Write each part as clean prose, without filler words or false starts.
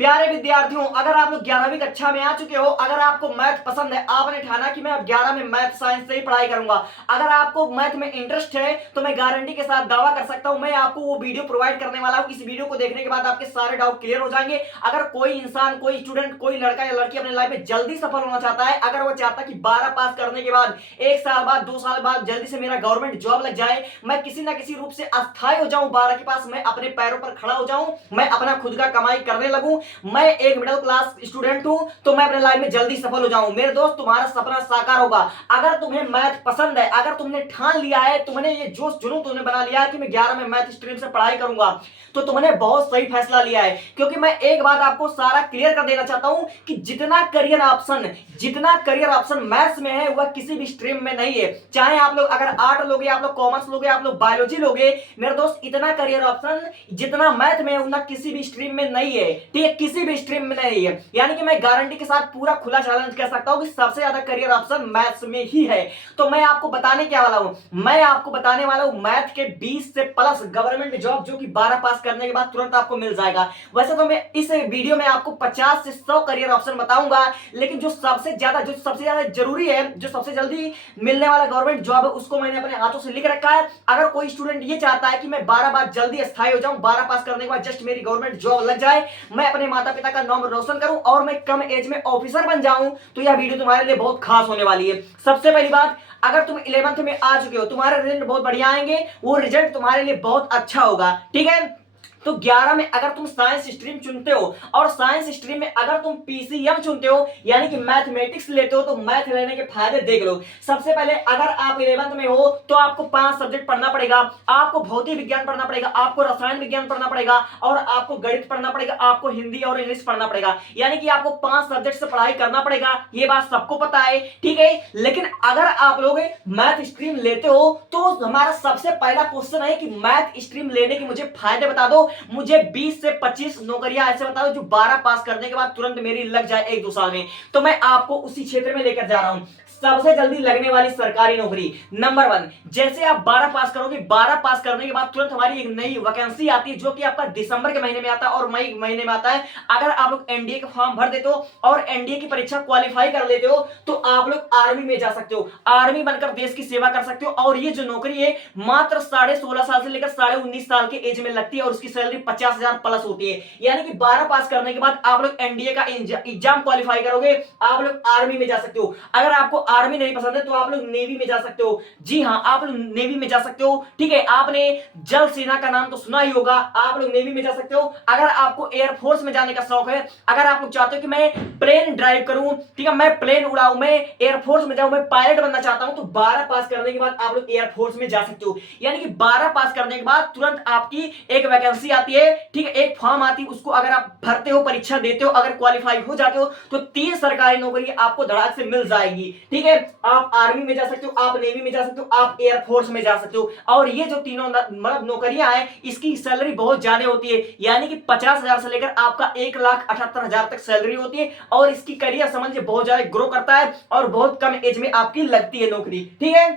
प्यारे विद्यार्थियों, अगर आप लोग 11वीं कक्षा में आ चुके हो, अगर आपको मैथ पसंद है, आपने ठाना कि मैं अब 11 में मैथ साइंस से ही पढ़ाई करूंगा, अगर आपको मैथ में इंटरेस्ट है तो मैं गारंटी के साथ दावा कर सकता हूं, मैं आपको वो वीडियो प्रोवाइड करने वाला हूं। इस वीडियो को देखने के बाद आपके सारे डाउट क्लियर हो जाएंगे। अगर कोई इंसान, कोई स्टूडेंट, कोई लड़का या लड़की अपने लाइफ में जल्दी सफल होना चाहता है, अगर वो चाहता है कि 12 पास करने के बाद 1 साल बाद 2 साल बाद जल्दी से मेरा गवर्नमेंट जॉब लग जाए, मैं किसी ना किसी रूप से अस्थायी हो जाऊं 12 के पास, मैं अपने पैरों पर खड़ा हो जाऊं, मैं अपना खुद का कमाई करने लगूं, मैं एक मिडिल क्लास स्टूडेंट हूं, तो मैं अपने लाइफ में जल्दी सफल हो जाऊं। मेरे दोस्त, तुम्हारा सपना साकार होगा। अगर तुम्हें मैथ पसंद है, अगर तुमने ठान लिया है, तुमने ये जोश जुनून तुमने बना लिया है कि मैं 11 में मैथ स्ट्रीम से पढ़ाई करूंगा, तो तुमने बहुत सही फैसला लिया है। क्योंकि मैं एक बात आपको सारा क्लियर कर देना चाहता हूं कि जितना करियर ऑप्शन मैथ्स में है वह किसी भी स्ट्रीम में नहीं है। चाहे आप लोग अगर आर्ट लोगे, आप लोग कॉमर्स लोगे, आप लोग बायोलॉजी लोगे, मेरे दोस्त, इतना करियर ऑप्शन जितना मैथ में है उतना किसी भी स्ट्रीम में नहीं है। ठीक है, किसी भी स्ट्रीम में नहीं है। यानी कि मैं गारंटी के साथ पूरा खुला चैलेंज कर सकता हूं कि सबसे ज्यादा करियर ऑप्शन मैथ्स में ही है। तो मैं आपको बताने क्या वाला हूं, मैं आपको बताने वाला हूं मैथ के 20 से प्लस गवर्नमेंट जॉब, जो कि 12 पास करने के बाद तुरंत आपको मिल जाएगा। वैसे तो मैं इस वीडियो में आपको 50 से 100 करियर ऑप्शन बताऊंगा, लेकिन जो सबसे ज्यादा जरूरी है, जो सबसे जल्दी मिलने वाला गवर्नमेंट जॉब है, उसको मैंने अपने हाथों से लिख रखा है। अगर कोई स्टूडेंट ये चाहता है कि मैं 12 बार जल्दी स्थायी हो जाऊं, 12 पास करने के बाद जस्ट मेरी गवर्नमेंट जॉब लग जाए, मैं अपने माता पिता का नाम रोशन करूं और मैं कम एज में ऑफिसर बन जाऊं, तो यह वीडियो तुम्हारे लिए बहुत खास होने वाली है। सबसे पहली बात, अगर तुम 11th में आ चुके हो, तुम्हारे रिजल्ट बहुत बढ़िया आएंगे, वो रिजल्ट तुम्हारे लिए बहुत अच्छा होगा। ठीक है, तो 11 में अगर तुम साइंस स्ट्रीम चुनते हो और साइंस स्ट्रीम में अगर तुम पीसीएम चुनते हो, यानी कि मैथमेटिक्स लेते हो, तो मैथ लेने के फायदे देख लो। सबसे पहले अगर आप 11th में हो तो आपको 5 सब्जेक्ट पढ़ना पड़ेगा। आपको भौतिक विज्ञान पढ़ना पड़ेगा, आपको रसायन विज्ञान पढ़ना पड़ेगा, और आपको गणित पढ़ना पड़ेगा, आपको हिंदी और इंग्लिश पढ़ना पड़ेगा। यानी कि आपको 5 सब्जेक्ट से पढ़ाई करना पड़ेगा, ये बात सबको पता है। ठीक है, लेकिन अगर आप लोग मैथ स्ट्रीम लेते हो तो हमारा सबसे पहला क्वेश्चन है कि मैथ स्ट्रीम लेने के मुझे फायदे बता दो। मुझे 20 से 25 नौकरियां ऐसे बता दो जो 12 पास करने के बाद तुरंत मेरी लग जाए 1-2 साल में। तो मैं आपको उसी क्षेत्र में लेकर जा रहा हूं, सबसे जल्दी लगने वाली सरकारी नौकरी। नंबर 1, जैसे आप 12 पास करोगे, 12 पास करने के बाद तुरंत हमारी एक नई वैकेंसी आती है, जो कि आपका दिसंबर के महीने में आता है और मई महीने में आता है। अगर आप लोग एनडीए का फॉर्म भर देते हो और एनडीए की परीक्षा क्वालिफाई कर लेते हो, तो आप लोग आर्मी में जा सकते हो, आर्मी बनकर देश की सेवा कर सकते हो। और ये जो नौकरी है मात्र 16.5 साल से लेकर 19.5 साल के एज में लगती है और उसकी सैलरी 50,000 प्लस होती है। यानी कि 12 पास करने के बाद आप लोग एनडीए का एग्जाम क्वालिफाई करोगे, आप लोग आर्मी में जा सकते हो। अगर आपको आर्मी नहीं पसंद है तो आप लोग नेवी में जा सकते हो। जी हां, आप लोग नेवी में जा सकते हो। ठीक है, आपने जल सेना का नाम तो सुना ही होगा, आप लोग नेवी में जा सकते हो। अगर आपको एयरफोर्स में जाने का शौक है, अगर आप लोग चाहते हो कि मैं प्लेन ड्राइव करूं, ठीक है, मैं प्लेन उड़ाऊं, मैं एयरफोर्स में जाऊं, मैं पायलट बनना चाहता हूं, तो 12 पास करने के बाद आप लोग एयरफोर्स में जा सकते हो। यानी कि 12 पास करने के बाद तुरंत आपकी एक वैकेंसी आती है। ठीक है, एक फॉर्म आती है, उसको अगर आप भरते हो, परीक्षा देते हो, अगर क्वालिफाई हो जाते हो, तो 3 सरकारी नौकरी आपको धड़ाक से मिल जाएगी। ठीक है, आप आर्मी में जा सकते हो, आप नेवी में जा सकते हो, आप एयरफोर्स में जा सकते हो। और ये जो तीनों मतलब नौकरियां हैं, इसकी सैलरी बहुत ज्यादा होती है। यानी कि 50,000 से लेकर आपका 1,78,000 तक सैलरी होती है। और इसकी करियर समझिए बहुत ज्यादा ग्रो करता है और बहुत कम एज में आपकी लगती है नौकरी। ठीक है,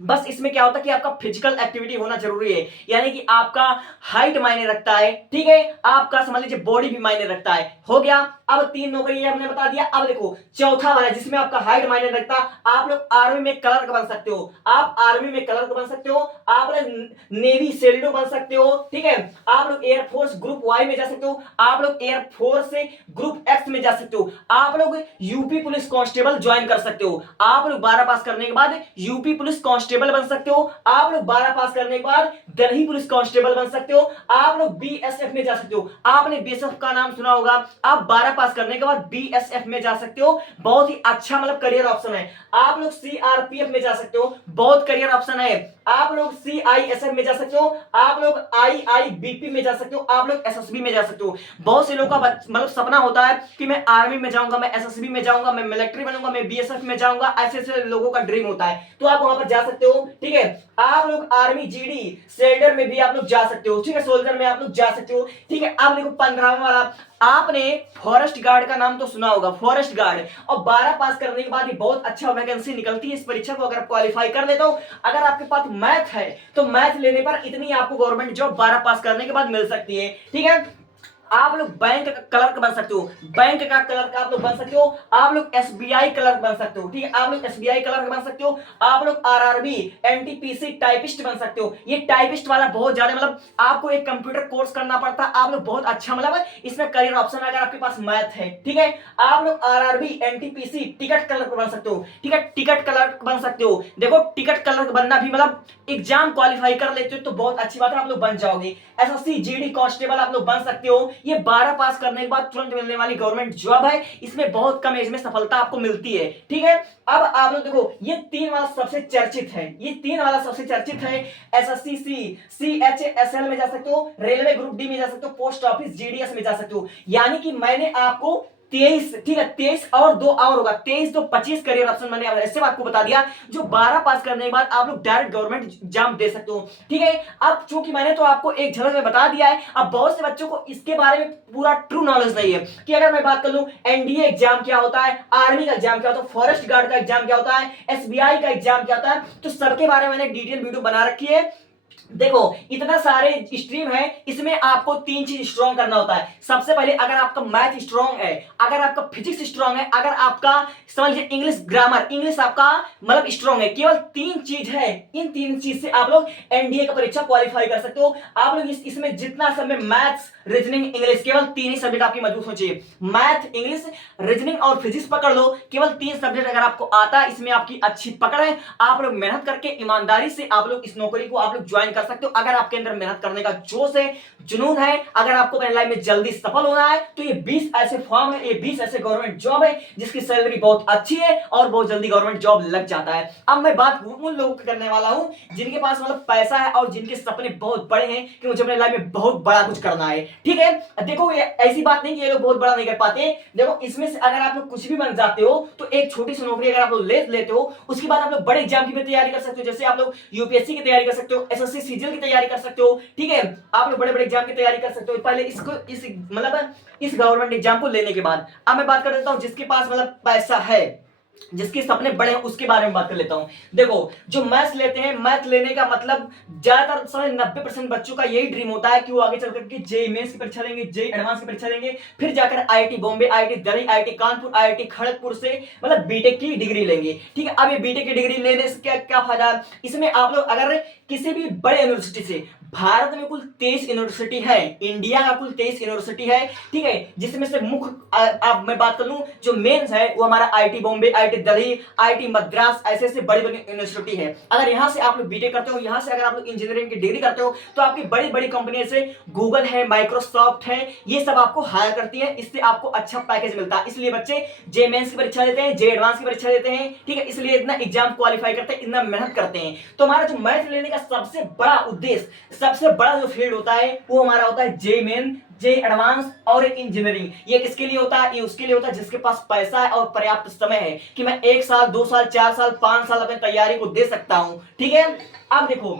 बस इसमें क्या होता है कि आपका फिजिकल एक्टिविटी होना जरूरी है, यानी कि आपका हाइट मायने रखता है। ठीक है, आपका समझ लीजिए बॉडी भी मायने रखता है। हो गया, अब 3 नौकरी हमने बता दिया। अब देखो चौथा वाला, जिसमें आपका हाइट मायने रखता है, आप लोग आर्मी में क्लर्क बन सकते हो, आप आर्मी में क्लर्क बन सकते हो, आप लोग नेवी सेल्डो बन सकते हो। ठीक है, आप लोग एयरफोर्स ग्रुप वाई में जा सकते हो, आप लोग एयरफोर्स से ग्रुप एक्स में जा सकते हो, आप लोग यूपी पुलिस कांस्टेबल ज्वाइन कर सकते हो। आप लोग 12 पास करने के बाद यूपी पुलिस कांस्टेबल बन सकते हो, आप लोग 12 पास करने के बाद दिल्ली पुलिस कांस्टेबल बन सकते हो, आप लोग बीएसएफ में जा सकते हो। आपने बीएसएफ का नाम सुना होगा, आप 12 पास करने के बाद बीएसएफ में जा सकते हो, बहुत ही अच्छा मतलब करियर ऑप्शन है। आप लोग सीआरपीएफ में जा सकते हो, बहुत करियर ऑप्शन है। आप लोग सीआईएसएफ में जा सकते हो, आप लोग आईआईबीपी में जा सकते हो, आप लोग एसएसबी में जा सकते हो। बहुत से लोगों का मतलब सपना होता है कि मैं आर्मी में जाऊंगा, मैं एसएसबी में जाऊंगा, मैं मिलिट्री बनूंगा, मैं बीएसएफ में जाऊंगा, ऐसे ऐसे लोगों का ड्रीम होता है, तो आप वहां पर जा सकते हो। ठीक है, आप लोग आर्मी जीडी सेल्डर में भी आप लोग जा सकते हो। ठीक है, सोल्जर में आप लोग जा सकते हो। ठीक है, अब देखो 15वां वाला, आपने फॉरेस्ट गार्ड का नाम तो सुना होगा, फॉरेस्ट गार्ड, और 12 पास करने के बाद ये बहुत अच्छा वैकेंसी निकलती है। इस परीक्षा को अगर क्वालिफाई कर लेते हो, अगर आपके पास मैथ है, तो मैथ लेने पर इतनी आपको गवर्नमेंट जॉब 12 पास करने के बाद मिल सकती है। ठीक है, आप लोग बैंक का क्लर्क बन सकते हो, बैंक का क्लर्क आप लोग बन सकते हो, आप लोग एसबीआई क्लर्क बन सकते हो, ठीक है, आप लोग एसबीआई क्लर्क बन सकते हो, आप लोग आरआरबी एनटीपीसी टाइपिस्ट बन सकते हो। ये टाइपिस्ट वाला बहुत ज्यादा मतलब आपको एक कंप्यूटर कोर्स करना पड़ता है, आप लोग बहुत अच्छा मतलब इसमें करियर ऑप्शन अगर आपके पास मैथ है, ठीक है। आप लोग आरआरबी एनटीपीसी टिकट क्लर्क बन सकते हो, ठीक है, टिकट क्लर्क बन सकते हो। देखो टिकट क्लर्क बनना भी मतलब एग्जाम क्वालिफाई कर लेते हो तो बहुत अच्छी बात है, आप लोग बन जाओगे। एसएससी जीडी कांस्टेबल आप लोग बन सकते हो। ये 12 पास करने के बाद तुरंत मिलने वाली गवर्नमेंट जॉब है, इसमें बहुत कम एज में सफलता आपको मिलती है, ठीक है। अब आप लोग देखो ये तीन वाला सबसे चर्चित है, ये तीन वाला सबसे चर्चित है। एसएससी सीएचएसएल में जा सकते हो, रेलवे ग्रुप डी में जा सकते हो, पोस्ट ऑफिस जीडीएस में जा सकते हो। यानी कि मैंने आपको 23, ठीक है, 23 और 2 और होगा, 23 तो 25 करियर ऑप्शन मैंने ऐसे आपको बता दिया जो 12 पास करने के बाद आप लोग डायरेक्ट गवर्नमेंट एग्जाम दे सकते हो, ठीक है। अब चूंकि मैंने तो आपको एक झलक में बता दिया है, अब बहुत से बच्चों को इसके बारे में पूरा ट्रू नॉलेज नहीं है कि अगर मैं बात कर लूं एनडीए एग्जाम क्या होता है, आर्मी का एग्जाम क्या होता है, फॉरेस्ट गार्ड का एग्जाम क्या होता है, एसबीआई का एग्जाम क्या होता है, तो सबके बारे में मैंने डिटेल वीडियो बना रखी है। देखो इतना सारे स्ट्रीम है, इसमें आपको तीन चीज स्ट्रॉन्ग करना होता है। सबसे पहले अगर आपका मैथ स्ट्रॉन्ग है, अगर आपका फिजिक्स स्ट्रॉन्ग है, अगर आपका समझ लीजिए इंग्लिश ग्रामर, इंग्लिश आपका मतलब स्ट्रॉन्ग है, केवल तीन चीज है, इन तीन चीज से आप लोग एनडीए का परीक्षा क्वालिफाई कर सकते हो। आप लोग इसमें जितना समय मैथ्स रीजनिंग इंग्लिश, केवल तीन ही सब्जेक्ट आपकी मजबूत होनी चाहिए। मैथ इंग्लिश रीजनिंग और फिजिक्स पकड़ लो, केवल तीन सब्जेक्ट अगर आपको आता है, इसमें आपकी अच्छी पकड़ है, आप लोग मेहनत करके ईमानदारी से आप लोग इस नौकरी को आप लोग ज्वाइन कर सकते हो। अगर आपके अंदर मेहनत करने का जोश है, जुनून है, अगर आपको अपने लाइफ में जल्दी सफल होना है, तो ये 20 ऐसे फॉर्म है, ये 20 ऐसे गवर्नमेंट जॉब है जिसकी सैलरी बहुत अच्छी है और बहुत जल्दी गवर्नमेंट जॉब लग जाता है। अब मैं बात उन लोगों की करने वाला हूं जिनके पास मतलब पैसा है और जिनके सपने बहुत बड़े हैं कि मुझे अपने लाइफ में बहुत बड़ा कुछ करना है, ठीक है। देखो ये ऐसी बात नहीं कि ये लोग बहुत बड़ा नहीं कर पाते। देखो इसमें से अगर आप लोग कुछ भी बन जाते हो तो एक छोटी सी नौकरी अगर आप लोग ले लेते हो, उसके बाद आप लोग बड़े एग्जाम की भी तैयारी कर सकते हो। जैसे आप लोग यूपीएससी की तैयारी कर सकते हो, एसएससी सीजीएल की तैयारी कर सकते हो, ठीक है। आप लोग बड़े बड़े एग्जाम की तैयारी कर सकते हो पहले इसको इस मतलब इस गवर्नमेंट एग्जाम को लेने के बाद। अब मैं बात कर देता हूं जिसके पास मतलब पैसा है, जिसके सपने बड़े हैं, उसके बारे में बात कर लेता हूं। देखो जो मैथ्स लेते हैं, मैथ लेने का मतलब ज्यादातर समय 90% बच्चों का यही ड्रीम होता है कि वो आगे चल करके जेईई मेंस की परीक्षा देंगे, जेईई एडवांस की परीक्षा देंगे, फिर जाकर IIT Bombay, IIT Delhi, IIT Kanpur, IIT Kharagpur से मतलब बीटेक की डिग्री लेंगे, ठीक है। अब ये बीटेक की डिग्री लेने से क्या क्या फायदा है, इसमें आप लोग अगर किसी भी बड़े यूनिवर्सिटी से, भारत में कुल 23 यूनिवर्सिटी है, इंडिया का कुल 23 यूनिवर्सिटी है, ठीक है, जिसमें से मुख्य अब मैं बात कर लूं जो मेंस है वो हमारा IIT Bombay, IIT Delhi, IIT Madras, ऐसे ऐसे बड़ी बड़ी यूनिवर्सिटी है। अगर यहां से आप लोग बीटेक करते हो, यहां से अगर आप लोग इंजीनियरिंग की डिग्री करते हो, तो आपकी बड़ी बड़ी कंपनी से गूगल है, माइक्रोसॉफ्ट है, ये सब आपको हायर करती है, इससे आपको अच्छा पैकेज मिलता है। इसलिए बच्चे जे मेंस की परीक्षा देते हैं, जे एडवांस की परीक्षा देते हैं, ठीक है, इसलिए इतना एग्जाम क्वालिफाई करते हैं, इतना मेहनत करते हैं। तो हमारा जो मैथ लेने का सबसे बड़ा उद्देश्य, सबसे बड़ा जो फील्ड होता है वो हमारा होता है जे मेन, जे एडवांस और इंजीनियरिंग। ये किसके लिए होता है, ये उसके लिए होता है जिसके पास पैसा है और पर्याप्त समय है कि मैं 1 साल 2 साल 4 साल 5 साल अपनी तैयारी को दे सकता हूं, ठीक है। अब देखो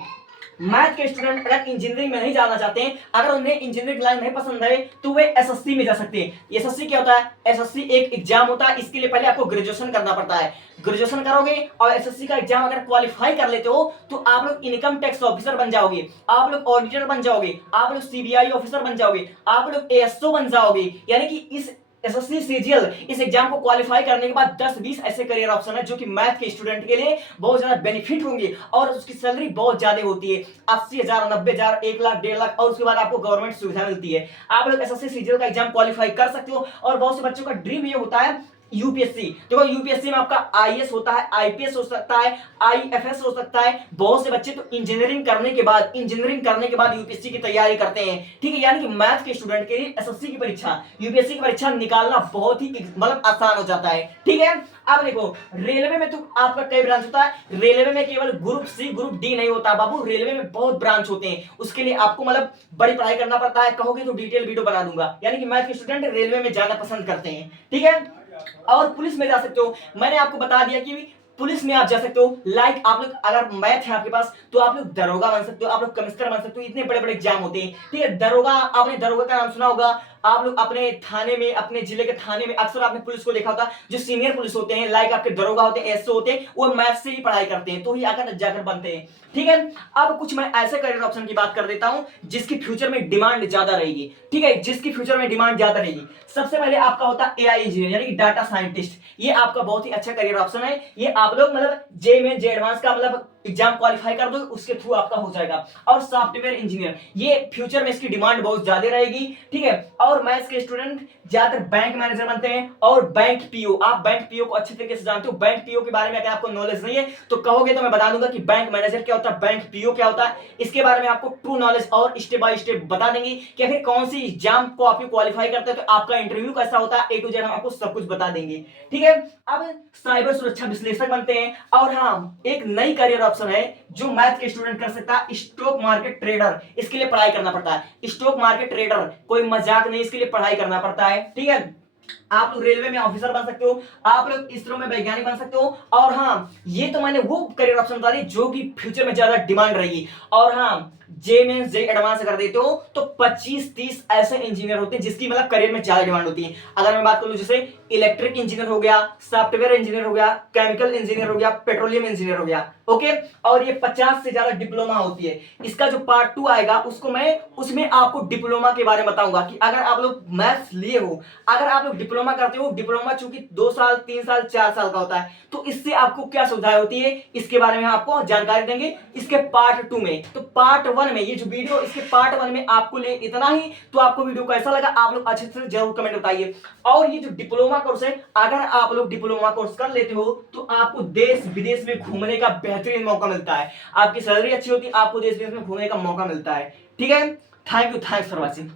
मैथ के स्टूडेंट अगर इंजीनियरिंग में नहीं जाना चाहते हैं, अगर उन्हें इंजीनियरिंग लाइन नहीं पसंद है, तो वे एसएससी में जा सकते हैं। एसएससी क्या होता है, एसएससी एक एग्जाम होता है, इसके लिए पहले आपको ग्रेजुएशन करना पड़ता है। ग्रेजुएशन करोगे और एसएससी का एग्जाम अगर क्वालिफाई कर लेते हो तो आप लोग इनकम टैक्स ऑफिसर बन जाओगे, आप लोग ऑडिटर बन जाओगे, आप लोग सीबीआई ऑफिसर बन जाओगे, आप लोग एएसओ बन जाओगे। यानी कि इस एसएससी सीजीएल इस एग्जाम को क्वालिफाई करने के बाद 10-20 ऐसे करियर ऑप्शन है जो कि मैथ के स्टूडेंट के लिए बहुत ज्यादा बेनिफिट होंगे और उसकी सैलरी बहुत ज्यादा होती है, 80,000 90,000 1 लाख 1.5 लाख, और उसके बाद आपको गवर्नमेंट सुविधा मिलती है। आप लोग एसएससी सीजीएल का एग्जाम क्वालिफाई कर सकते हो। और बहुत से बच्चों का ड्रीम ये होता है यूपीएससी। देखो यूपीएससी में आपका आईएएस होता है, आईपीएस हो सकता है, आईएफएस हो सकता है। बहुत से बच्चे तो इंजीनियरिंग करने के बाद यूपीएससी की तैयारी करते हैं, ठीक है। यानी कि मैथ के स्टूडेंट के लिए एसएससी की परीक्षा, यूपीएससी की परीक्षा निकालना बहुत ही मतलब आसान हो जाता है, ठीक है। अब देखो रेलवे में तो आपका कई ब्रांच होता है, रेलवे में केवल ग्रुप सी ग्रुप डी नहीं होता बाबू, रेलवे में बहुत ब्रांच होते हैं। उसके लिए आपको मतलब बड़ी पढ़ाई करना पड़ता है, कहोगे तो डिटेल वीडियो बना दूंगा। यानी कि मैथ के स्टूडेंट रेलवे में जाना पसंद करते हैं, ठीक है। और पुलिस में जा सकते हो, मैंने आपको बता दिया कि पुलिस में आप जा सकते हो। लाइक आप लोग अगर मैथ है आपके पास तो आप लोग दरोगा बन सकते हो, आप लोग कमिश्नर बन सकते हो। इतने बड़े बड़े एग्जाम होते हैं, ठीक है। दरोगा, आपने दरोगा का नाम सुना होगा। आप लोग अपने थाने में, अपने जिले के थाने में अक्सर आपने पुलिस को देखा होता, जो सीनियर पुलिस होते हैं, लाइक आपके दरोगा होते हैं, एसओ होते हैं, वो मैथ से ही पढ़ाई करते हैं, तो ही आकर जाकर बनते हैं, ठीक है। अब कुछ मैं ऐसे करियर ऑप्शन की बात कर देता हूं जिसकी फ्यूचर में डिमांड ज्यादा रहेगी, ठीक है, जिसकी फ्यूचर में डिमांड ज्यादा रहेगी। सबसे पहले आपका होता है एआई इंजीनियर यानी कि डाटा साइंटिस्ट। ये आपका बहुत ही अच्छा करियर ऑप्शन है। ये आप लोग मतलब जे में जे एडवांस का मतलब एग्जाम क्वालिफाई कर दो, उसके थ्रू आपका हो जाएगा। और सॉफ्टवेयर इंजीनियर, ये फ्यूचर में इसकी डिमांड बहुत ज्यादा रहेगी, ठीक है। और मैथ्स के स्टूडेंट ज्यादातर बैंक मैनेजर बनते हैं और बैंक पीओ। आप बैंक पीओ को अच्छे तरीके से जानते हो। बैंक पीओ के बारे में अगर आपको नॉलेज नहीं है तो कहोगे तो मैं बता दूंगा कि बैंक मैनेजर क्या होता है, बैंक पीओ क्या होता है। इसके बारे में आपको ट्रू नॉलेज और स्टेप बाय स्टेप बता देंगे कि आखिर कौन सी एग्जाम को आप क्वालिफाई करते हैं तो आपका इंटरव्यू कैसा होता है, ए टू जेड हम आपको सब कुछ बता देंगे, ठीक है। अब साइबर सुरक्षा विश्लेषक बनते हैं। और हाँ, एक नई करियर ऑप्शन है जो मैथ के स्टूडेंट कर सकता है, स्टॉक मार्केट ट्रेडर। इसके लिए पढ़ाई करना पड़ता है। स्टॉक मार्केट ट्रेडर कोई मजाक नहीं, इसके लिए पढ़ाई करना पड़ता है, ठीक है। आप लोग रेलवे में ऑफिसर बन सकते हो, आप लोग इसरो में वैज्ञानिक बन सकते हो। और हाँ, ये तो मैंने वो करियर ऑप्शन बता दी जो कि फ्यूचर में ज्यादा डिमांड रहेगी। और हाँ, जे में जे एडवांस अगर देते हो तो 25-30 ऐसे इंजीनियर होते हैं जिसकी मतलब करियर में ज्यादा डिमांड होती है। अगर मैं बात करूं जैसे इलेक्ट्रिक इंजीनियर हो गया, सॉफ्टवेयर इंजीनियर हो गया, केमिकल इंजीनियर हो गया, पेट्रोलियम इंजीनियर हो गया, ओके। और ये 50 से ज्यादा डिप्लोमा होती है। इसका जो पार्ट 2 आएगा उसको मैं उसमें आपको डिप्लोमा के बारे में बताऊंगा कि अगर आप लोग मैथ्स लिए हो, अगर आप लोग डिप्लोमा करते हो, डिप्लोमा चूंकि 2 साल 3 साल 4 साल का होता है, तो इससे आपको क्या सुविधाएं होती है इसके बारे में आपको जानकारी देंगे इसके पार्ट 2 में। तो पार्ट 1 में ये जो वीडियो, इसके पार्ट 1 में आपको ले इतना ही। तो आपको वीडियो कैसा लगा आप लोग अच्छे से जरूर कमेंट बताइए। और ये जो डिप्लोमा कोर्स है, अगर आप लोग डिप्लोमा कोर्स कर लेते हो तो आपको देश विदेश में घूमने का बेहतरीन मौका मिलता है। आपकी सैलरी अच्छी होती है, आपको देश विदेश में घूमने का मौका मिलता है, ठीक है। Thank you, thanks for watching.